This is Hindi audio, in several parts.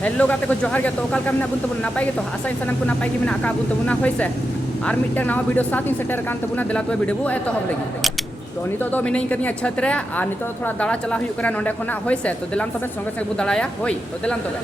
हेलो गाते को जोहार गया तो ओकाल का मेना बुन तबुन नापाय गे तो आशा सानम को नापाय गे मेना का बुन तबुना होइसे आर मिटटे नवा वीडियो साथ इन सेटर कान तबुना दिला तो वीडियो बु एतहब लगी तो नितो दो मिनाई कनिया छत रे आर नितो थोड़ा दाड़ा चला हुई कना नोंडे खोना होइसे तो दिलाम तबे संगे संगे बु दाड़ाया होई तो दिलाम तबे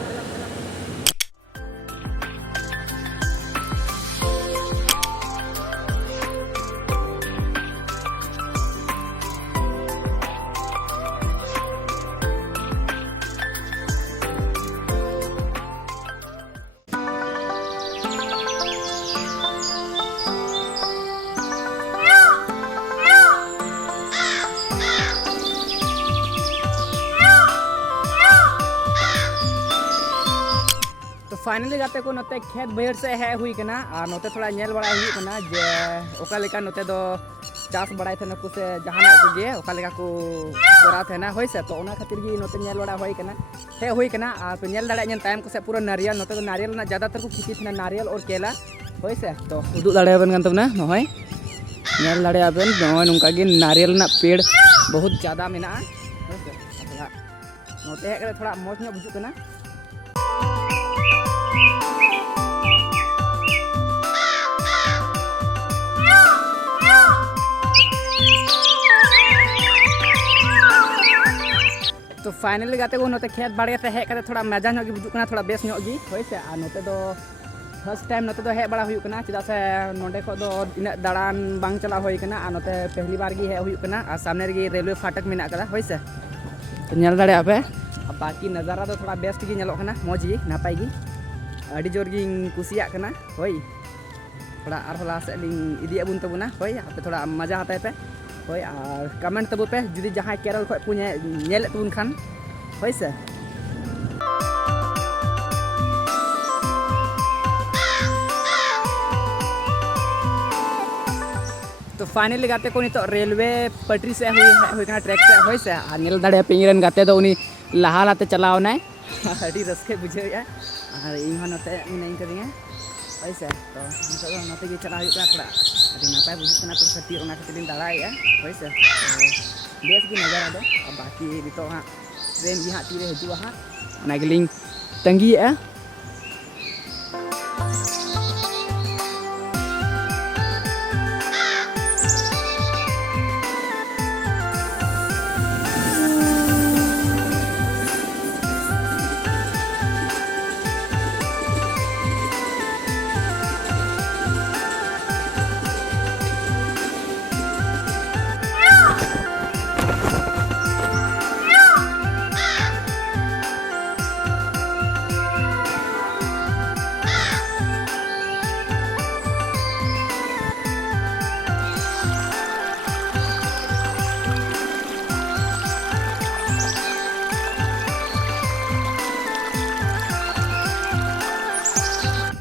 तो फाइनली जाते को नोते खेत बहर से है हुई कना और नोते थोड़ा नेल बड़ा हुई कना जे ओका लेका नोते दो चास बड़ाई थे नुकु से जहाना को गे ओका लेका को करा थे ना होई से तो ओना खातिर गी नोते नेल बड़ा होई कना हे हुई कना आ तो नेल दाड़ा टाइम को से पूरा नारियल नोते तो नारियल ना ज्यादातर को खेती थे नारियल और केला होई से तो उदु दाड़ा बन गन तबना नहय नेल दाड़ा बन नहय नुका गे नारियल ना पेड़ बहुत ज्यादा मेना नोते हे थोड़ा मौज में बुझु कना तो फाइनली गाते को नोते खेत बाड़े से हेक थोड़ा मजा ᱧᱚᱜ गी बुजुक कना थोड़ा बेस ᱧᱚᱜ गी होय से आ नोते दो फर्स्ट टाइम नोते दो हेक बड़ा हुई कना चिदा से नोंडे को दो इना दाड़ान बांग चला होई कना आ नोते पहली बार गी हेक हुई कना आ सामने रे रेलवे फाटक मेना कदा होय से तो नेल दाड़े आपे बाकी नजारा दो थोड़ा बेस्ट गी नेलो कना मौज गी नापाय गी अडी जोर गी कुसिया कना होय थोड़ा आर होला से लिंग इदिया बुन तबुना होय आपे थोड़ा मजा हताय पे होय और कमेंट तबु पे जुदी जहां केरल खय पुने नेल तुन खान होय से तो फाइनली गाते को नितो रेलवे पटरी से हुई कना ट्रैक से होय से आ नेल दाड़े पिंगरन गाते दो उनी लहा लाते चलाव नाय अडी रस्के बुझे या और इन नते मिनाई करिया होय से तो नितो नते गे चला हुई का थोड़ा अभी नापाय बुझु कना तो खती ओना खती दाड़ाया होय से बेस की नजारा दो बाकी नितो हां ट्रेन भी हां तीरे हजुआ हां ओना गेलिंग तंगीया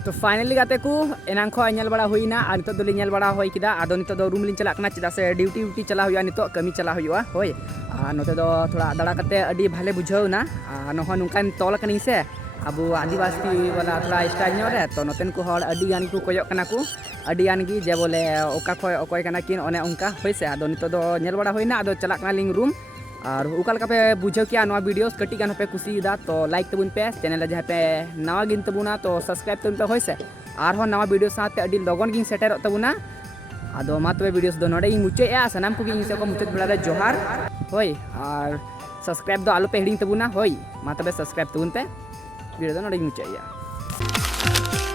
तो फाइनली गाते को एनांग खो नेल बड़ा हुईना आ नितो दोली नेल बड़ा होई किदा आदो नितो दो रूम लिन चला कना चिदा से ड्यूटी चला हुआ नितो कमी चला हुआ होय आ नोते दो थोड़ा दाड़ा कते अडी भाले बुझावना आ नहो नुकान तोल कनी से अब आदिवासी वाला थोड़ा स्टाइल नो रे तो नोतेन को हर अडी गान को कोयक कना को अडी गान गी जे बोले ओका खय ओकय कना किन ओने उनका होय से आदो नितो दो नेल बड़ा होईना आदो चला कना लिंग रूम और उकाल का पे बुझो किया नवा वीडियोस कटी गान पे कुसीदा तो लाइक तबुन पे चैनल जहाँ पे नवा गिन तबुना तो सब्सक्राइब तबुन पे होय से आर हो नवा वीडियो साथ अडी लगन गिन सेटर तबुना आदो मा तबे वीडियोस दो नोडे मुचे या सनाम को गिन से को मुचे बेला जोहार होय और सब्सक्राइब दो आलो पे हिडिंग तबुना होय मा तबे सब्सक्राइब तबुन पे वीडियो दो नोडे मुचे या